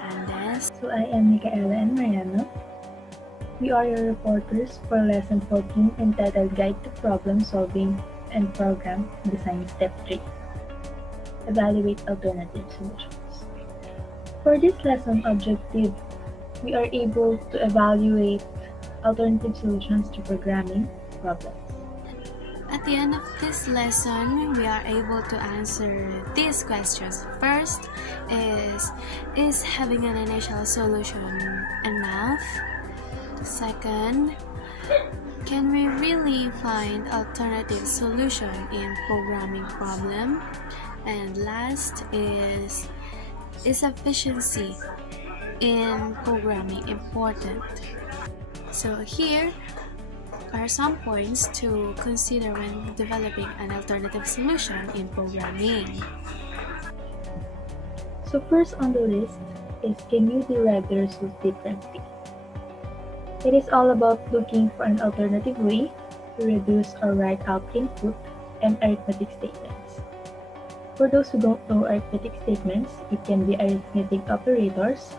Hernandez. So I am Micaela and Mariano. We are your reporters for Lesson 14 entitled Guide to Problem Solving and Program Design Step 3. Evaluate alternative solutions. For this lesson objective, we are able to evaluate alternative solutions to programming problems. At the end of this lesson, we are able to answer these questions. First is having an initial solution enough? Second, can we really find alternative solution in programming problem? And last is efficiency in programming important? So here are some points to consider when developing an alternative solution in programming. So first on the list is, can you derive the result differently? It is all about looking for an alternative way to reduce or write out input and arithmetic statements. For those who don't know arithmetic statements, it can be arithmetic operators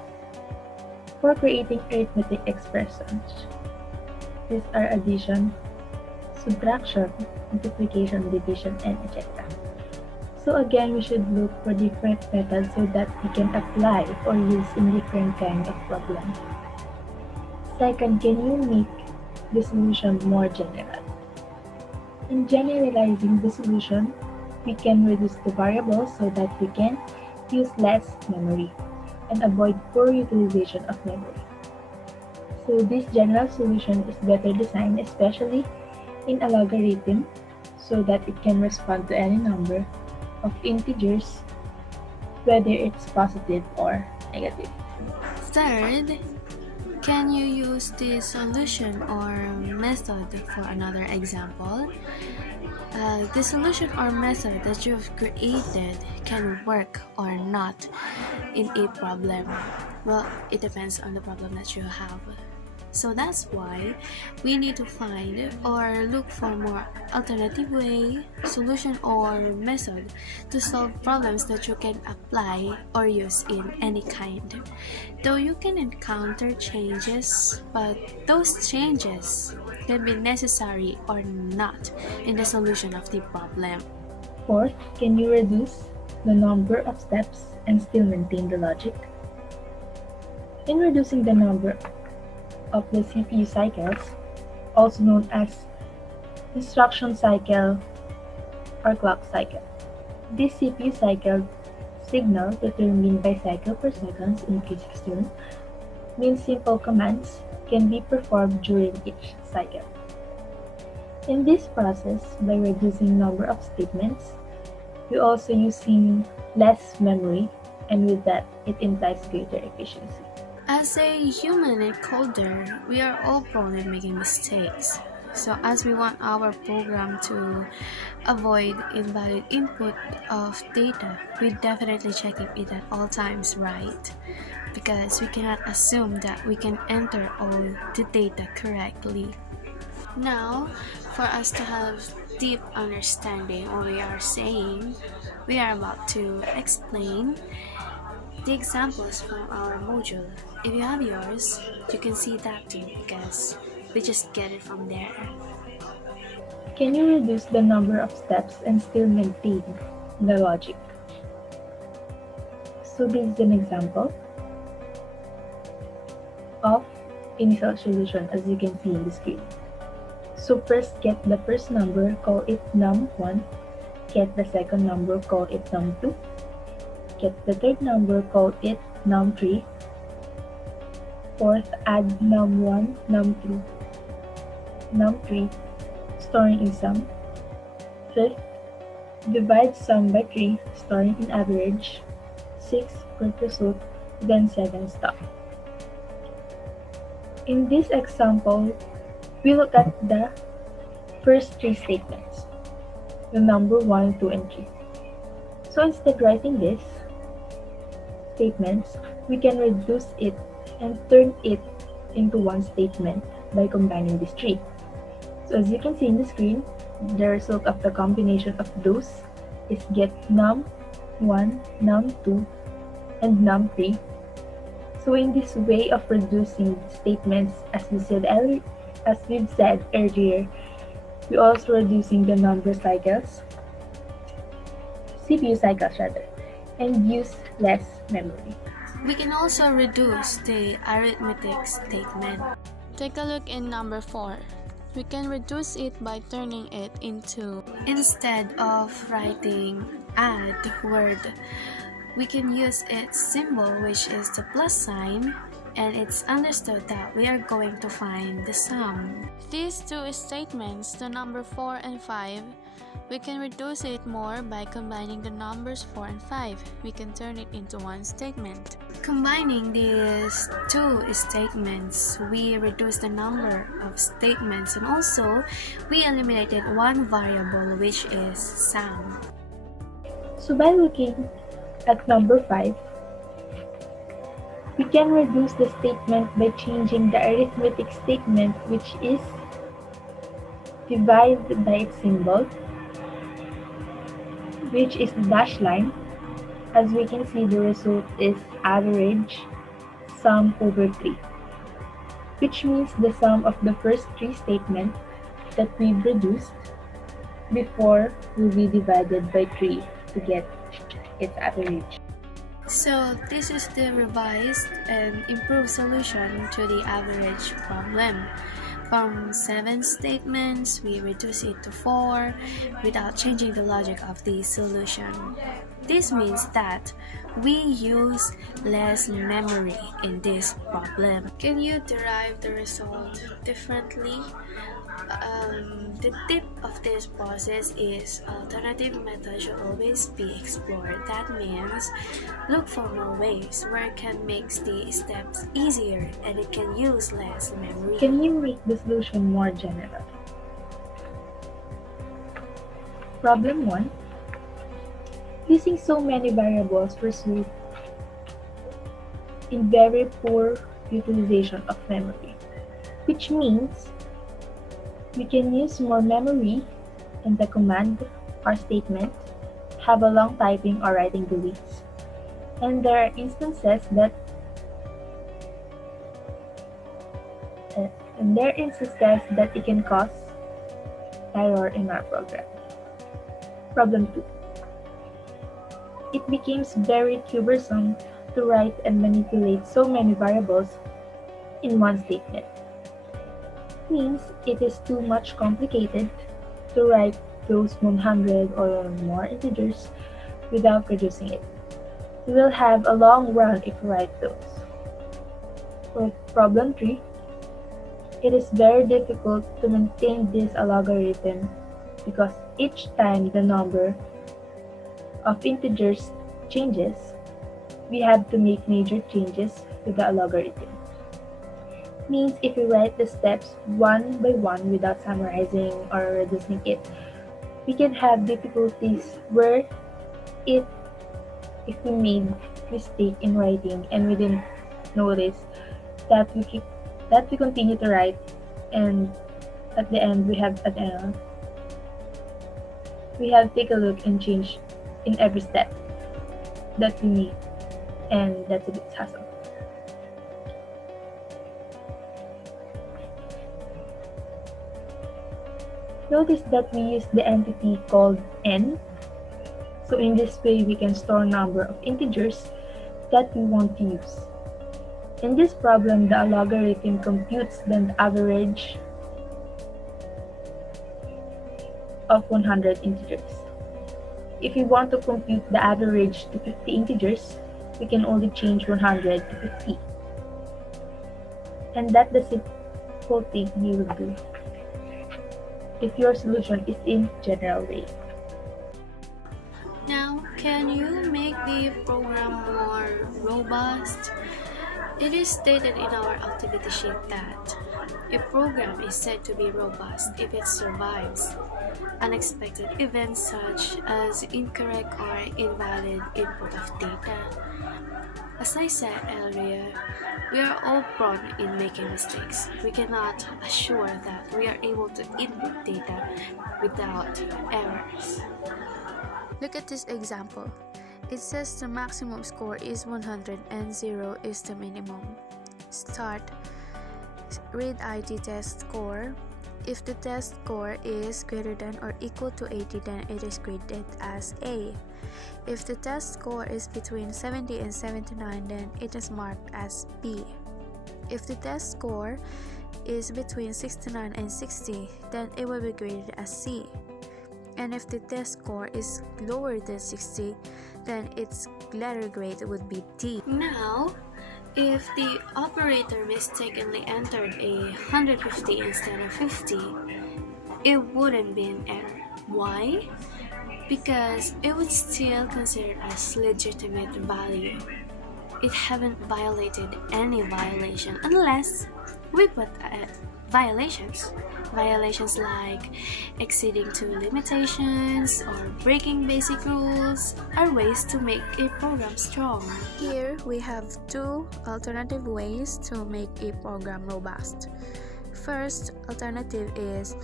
for creating arithmetic expressions. These are addition, subtraction, multiplication, division, and etc. So again, we should look for different methods so that we can apply or use in different kind of problem. Second, can you make the solution more general? In generalizing the solution, we can reduce the variables so that we can use less memory and avoid poor utilization of memory. So this general solution is better designed, especially in a logarithm, so that it can respond to any number of integers, whether it's positive or negative. Third, can you use this solution or method for another example? The solution or method that you've created can work or not in a problem. Well, it depends on the problem that you have. So that's why we need to find or look for more alternative way, solution or method to solve problems that you can apply or use in any kind. Though you can encounter changes, but those changes can be necessary or not in the solution of the problem. Fourth, can you reduce the number of steps and still maintain the logic? In reducing the number of the CPU cycles, also known as instruction cycle or clock cycle. This CPU cycle signal, determined by cycle per seconds in K16, means simple commands can be performed during each cycle. In this process, by reducing number of statements, we also using less memory, and with that, it implies greater efficiency. As a human encoder, we are all prone to making mistakes. So as we want our program to avoid invalid input of data, we definitely check it at all times, right? Because we cannot assume that we can enter all the data correctly. Now, for us to have deep understanding of what we are saying, we are about to explain the examples from our module. If you have yours, you can see that too because we just get it from there. Can you reduce the number of steps and still maintain the logic? So this is an example of initial solution, as you can see in the screen. So first, get the first number, call it num1. Get the second number, call it num2. Get the third number, call it num3. Fourth, add num1, num2, num3, storing in sum. Fifth, divide sum by 3, storing in average. 6, print result, then 7, stop. In this example, we look at the first 3 statements, the number 1, 2, and 3. So instead writing this statements, we can reduce it and turn it into one statement by combining these 3. So as you can see in the screen, the result of the combination of those is get num1, num2, and num3 So in this way of reducing statements, as we've said earlier, we're also reducing the number cycles, CPU cycles rather, and use less memory. We can also reduce the arithmetic statement. Take a look in number 4. We can reduce it by turning it into, instead of writing add word, we can use its symbol, which is the plus sign, and it's understood that we are going to find the sum. These two statements, the number 4 and 5, we can reduce it more by combining the numbers 4 and 5. We can turn it into one statement. Combining these two statements, we reduce the number of statements, and also we eliminated one variable, which is sum. So by looking at number 5, we can reduce the statement by changing the arithmetic statement, which is divided by its symbol, which is the dash line. As we can see, the result is average sum over 3, which means the sum of the first 3 statements that we've reduced before will be divided by 3 to get its average. So this is the revised and improved solution to the average problem. From 7 statements, we reduce it to 4 without changing the logic of the solution. This means that we use less memory in this problem. Can you derive the result differently? The tip of this process is alternative methods should always be explored. That means look for more ways where it can make the steps easier and it can use less memory. Can you make the solution more general? Problem 1. Using so many variables results in very poor utilization of memory, which means we can use more memory in the command or statement, have a long typing or writing deletes, and there are instances that it can cause error in our program. Problem 2. It becomes very cumbersome to write and manipulate so many variables in one statement. Means it is too much complicated to write those 100 or more integers without reducing it. We will have a long run if we write those. For problem 3, it is very difficult to maintain this algorithm because each time the number of integers changes, we have to make major changes to the algorithm. Means if we write the steps one by one without summarizing or reducing it, we can have difficulties where if we made mistake in writing and we didn't notice that we continue to write, and at the end we have an error. We have to take a look and change in every step that we need, and that's a bit hassle. Notice that we use the entity called n. So in this way, we can store number of integers that we want to use. In this problem, the algorithm computes the average of 100 integers. If we want to compute the average to 50 integers, we can only change 100 to 50. And that's the simple thing you will do if your solution is in general way. Now, can you make the program more robust? It is stated in our activity sheet that a program is said to be robust if it survives unexpected events such as incorrect or invalid input of data. As I said earlier, we are all prone in making mistakes. We cannot assure that we are able to input data without errors. Look at this example. It says the maximum score is 100 and 0 is the minimum. Start. Read ID test score. If the test score is greater than or equal to 80, then it is graded as A. If the test score is between 70 and 79, then it is marked as B. If the test score is between 69 and 60, then it will be graded as C. And if the test score is lower than 60, then its letter grade would be D. Now, if the operator mistakenly entered 150 instead of 50, it wouldn't be an error. Why? Because it would still consider as legitimate value. It haven't violated any violation unless we put violations. Violations like exceeding two limitations or breaking basic rules are ways to make a program strong. Here we have two alternative ways to make a program robust. First alternative is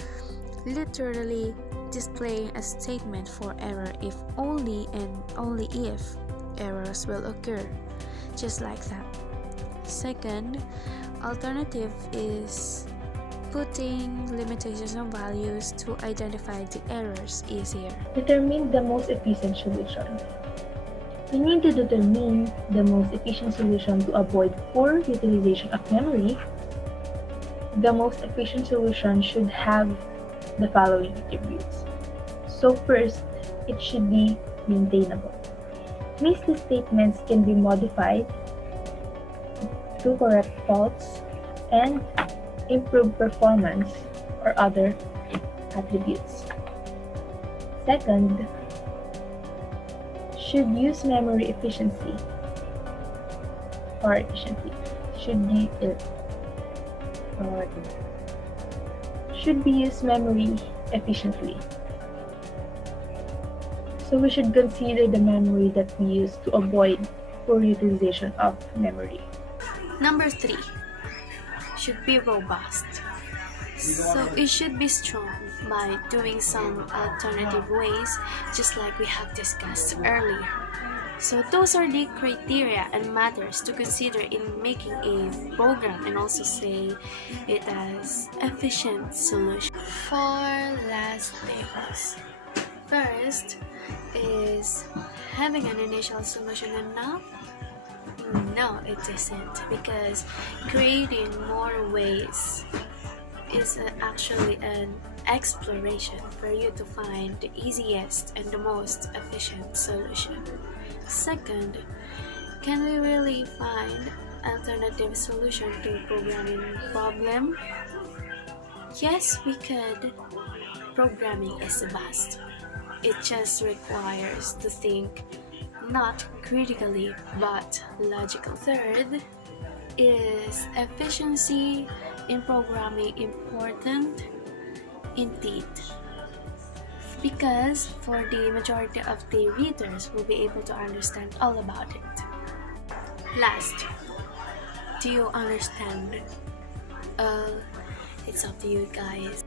literally displaying a statement for error if only and only if errors will occur, just like that. Second alternative is putting limitations on values to identify the errors easier. Determine the most efficient solution. We need to determine the most efficient solution to avoid poor utilization of memory. The most efficient solution should have the following attributes. So first, it should be maintainable. Means the statements can be modified to correct faults and improve performance or other attributes. Second, should use memory efficiency or efficiently. Should be used memory efficiently. So we should consider the memory that we use to avoid poor utilization of memory. Number 3, should be robust. So it should be strong by doing some alternative ways, just like we have discussed earlier. So those are the criteria and matters to consider in making a program, and also say it as efficient solution. 4 last things. First is having an initial solution enough? No, it isn't, because creating more ways is actually an exploration for you to find the easiest and the most efficient solution. Second, can we really find alternative solution to programming problem? Yes, we could. Programming is vast. It just requires to think not critically but logically. Third, is efficiency in programming important? Indeed, because for the majority of the readers will be able to understand all about it. Last, do you understand? It's up to you guys.